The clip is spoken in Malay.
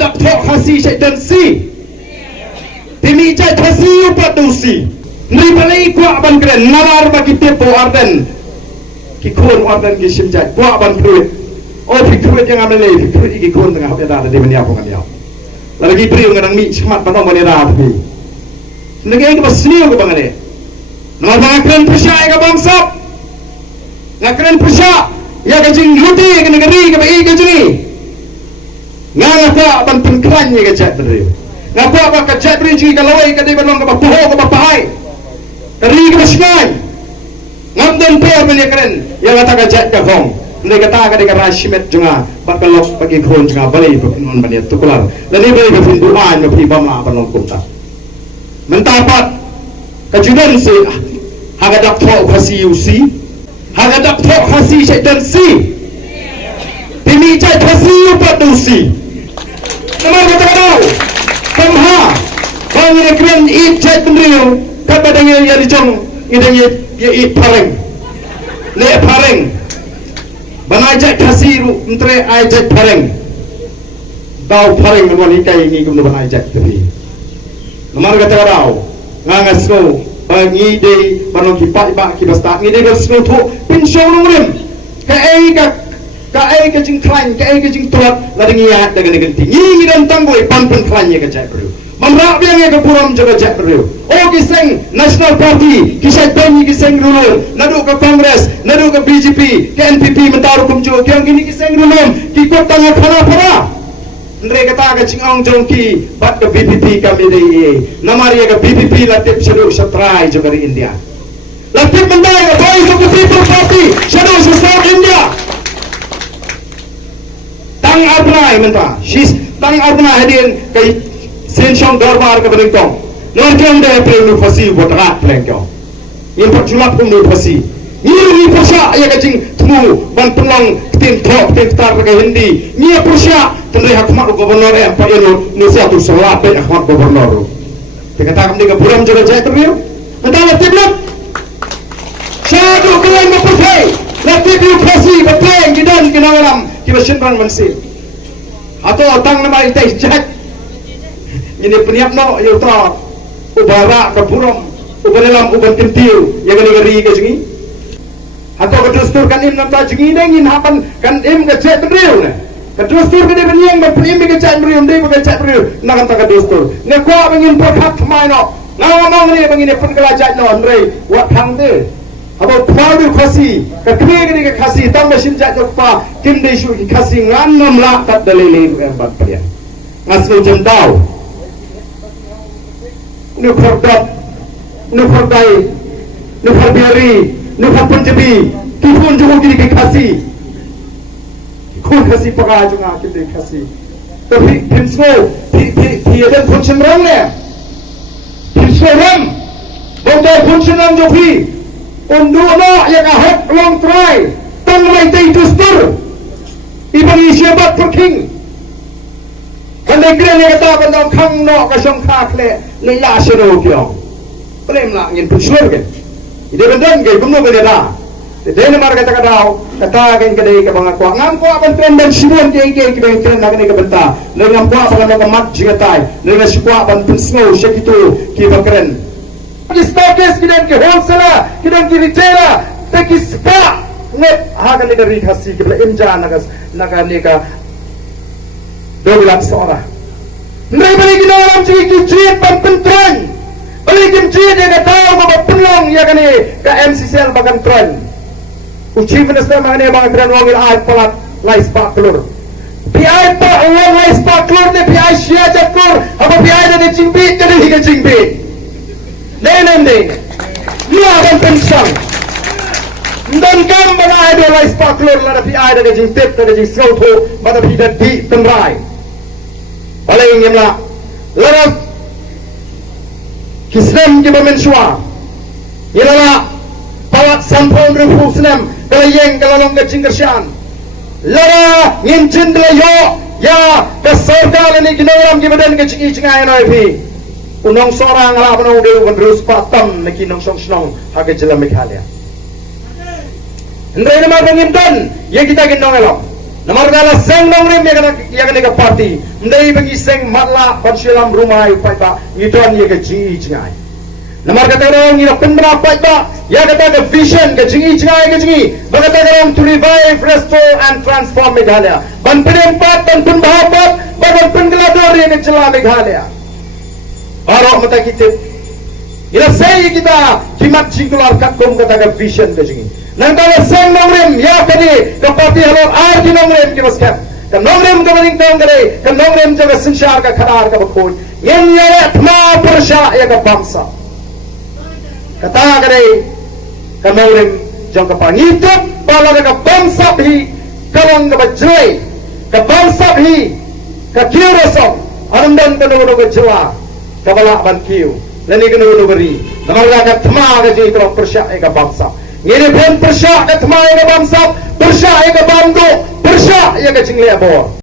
Hagadadak tok hasi syaitan si Timi jai hasi upat dusi Nri balai kuak ban keren Nalar bagi tepo arden Kikun arden kisim jai Kuak ban kruit Oh fikruit yang ambil lagi Fikruit kikun tengah hapya dah Dia meniap dengan dia Lagi beri ngadang mi Semat panong menera tapi Negeri ke pasniu ke bang ade Nama bang keren persya ke bangsap Ngakren persya Ya kajing luti ke negeri ke bayi kajing Ngapa ban pengkerannya ke jat beri Ngapa apa ke jat beri jika lawai ke dia balong ke bapuho ke bapahai Keri ke basengai Ngamdan per beli keren Yang kata ke jat ke hong Mereka kata ke dia rasyimet juga Bakalok bagi khun juga balai non bani tukular Dan ini balai kefinduan Mafi bama balong kumta Mentapat Kejudan si Hagadak tok hasi usi Hagadak tok hasi syaitan si Timi jai hasi upat usi Nama kata kau Kamha Bang ini keren id jai pendiriu Kata dengan yang dicong Idang ya id pareng Le pareng Bang ajak hasi Mentre ajak pareng Tau pareng Nama ikai ini Kumdu bang ajak tapi Nama kata kau Ngangas kau Bangi day Banong kipak ibak kibasta Ngi day bersno tu Pinsyaw nungrim Kaai ka jing klan Kaai ka jing tulat Lada ngiyat dagan ganti Ngi dan tanggoy Pampen klannya ka jat beriu Mamrak biangnya ka puram jaga jat beriu Oh kiseng National Party Kisah banyi kiseng rulur Nadu ke Kongres Nadu ke BJP Ke NPP mentaru kumjo Kiang kini kiseng rulur Kikot tangga para Mereka kata ke cingong jongki Bat ke BPP kami deh Namanya ke BPP latip seru setrai juga di India Latip mendai ke Boys of the People Party Seru South India Tang Arnai mentah Tang Arnai hadirin ke Sensyong Darbar ke Beningtong Nantiang dia perlu fasi buat rat pelengkau Yang perculap pun perlu fasi Ini persya ya kacing temu ban pelong tim top tim tar ke Hindi ni persya tendai hakmat gubernur yang Pak Yunus Nusa tu selap hakmat gubernur dikatakan dia buram jaga jaya terbiu entah tiblat syadu kalian mempercayai latih birokrasi betul gidan kinawalam kibasinrang mensil atau tang nama itai jat ini peniap no yutra ubara ke buram ubarelam uban kentiu yang ngeri ke sini atau kedustur kan im nampak jengi dengin hapan kan im kecek beriu ne kedustur kan dia benyeng berpenim kecek beriu dia kecek beriu nak kata kedustur ne kuat bengin perkat kemai no ngomong ni bengin pun kelajat no andre wat hang de atau proud kasi kekini ke kasi tang mesin jat jokpa kim desu kasi ngan namla tat dalile bat palian ngasno jendau ni pordap ni pordai ni porbiari Nukat Punjabi, kipun juga kini kekasih, kun kasih pakai juga kita kasih. Tapi pinsau, ada pun cenderung le, pinsau ram, bangkai pun cenderung joki, undu no yang ahad long try, tangmai tay dustur, ibang isyabat perking. Kandai kira ni kata bandang kang no kasong kakle, lelah seru kiong, pelem lah ingin pinsau kan. Ide benden ke gumno ke dera. Dene mar kata kan kedai ke bang kuat ngam kuat ban trend dan sibun ke bang trend nak ke benta. Ngam kuat ban nak mat jigatai. Ngam kuat ban pensno sekitu ki bakren. Ki stokes kidan ke wholesaler, kidan ki retailer, taki spa net haga ni dari khasi ke imja nagas naga dobilat seorang. Ndai balik kita alam ki jit ban pentren. Oleh kimchi dia kata bawa pelong ya kan ni ke MCCL bagan tren. Uji minister mana bagan tren wangil air pelat lais pak telur. Piai pak uang lais pak telur ni piai sia jatur. Apa piai dia cingpi jadi higa cingpi. Nene. Ni akan pensang. Dan kam bana ada lais pak telur lada piai dia cingtip dia cingkau tu pada pidat di tengrai. Oleh ingin lah. Laras Kisnem ke bermensua Ialah Pawat sampun ribu senem Kelayeng kelalong ke cingkersian Lara Ngincin delayo Ya Kesorga lani kinoram ke badan ke cingi cingai noipi Unong sorang ala penong dewa Kendrus patam Neki nong song senong Hake jelam mikhalia Hendrai nama pengimdan Yang kita gendong elok Namargala seng nongrim ya ka party. Mdai bagi seng matla panshilam rumai pai ba ngidon ya ka ji jingai. Namarga tarong ina pendra pai ba ya kata ka vision ka jingi jingai ka jingi. Bagata tarong to revive, restore and transform Meghalaya. Ban penempat dan pun bahapat bagan penggelador ya ka jela Meghalaya. Arok mata kita. Ina say kita kimat jingkular katkom kata ka vision ka jingi. Nang kala seng nongrim ya kadi kapati halor ar ki nongrim ki baskan ka nongrim ka maning tang kare ka nongrim jaga sanshar ka khadar ka bakhoj yen ya athma pursha ya ka bamsa kata kare ka nongrim jang ka pangitop bala ka bamsa bhi kalang ka bajrai ka bamsa bhi ka kiroso anandan ka no ka jwa ka bala ban kiu lani ka no bari namarga ka athma ka ji ka pursha ya ka bamsa Ini pun persyak ke temai ke bangsa, persyak ke bandu, persyak ke jingle abor.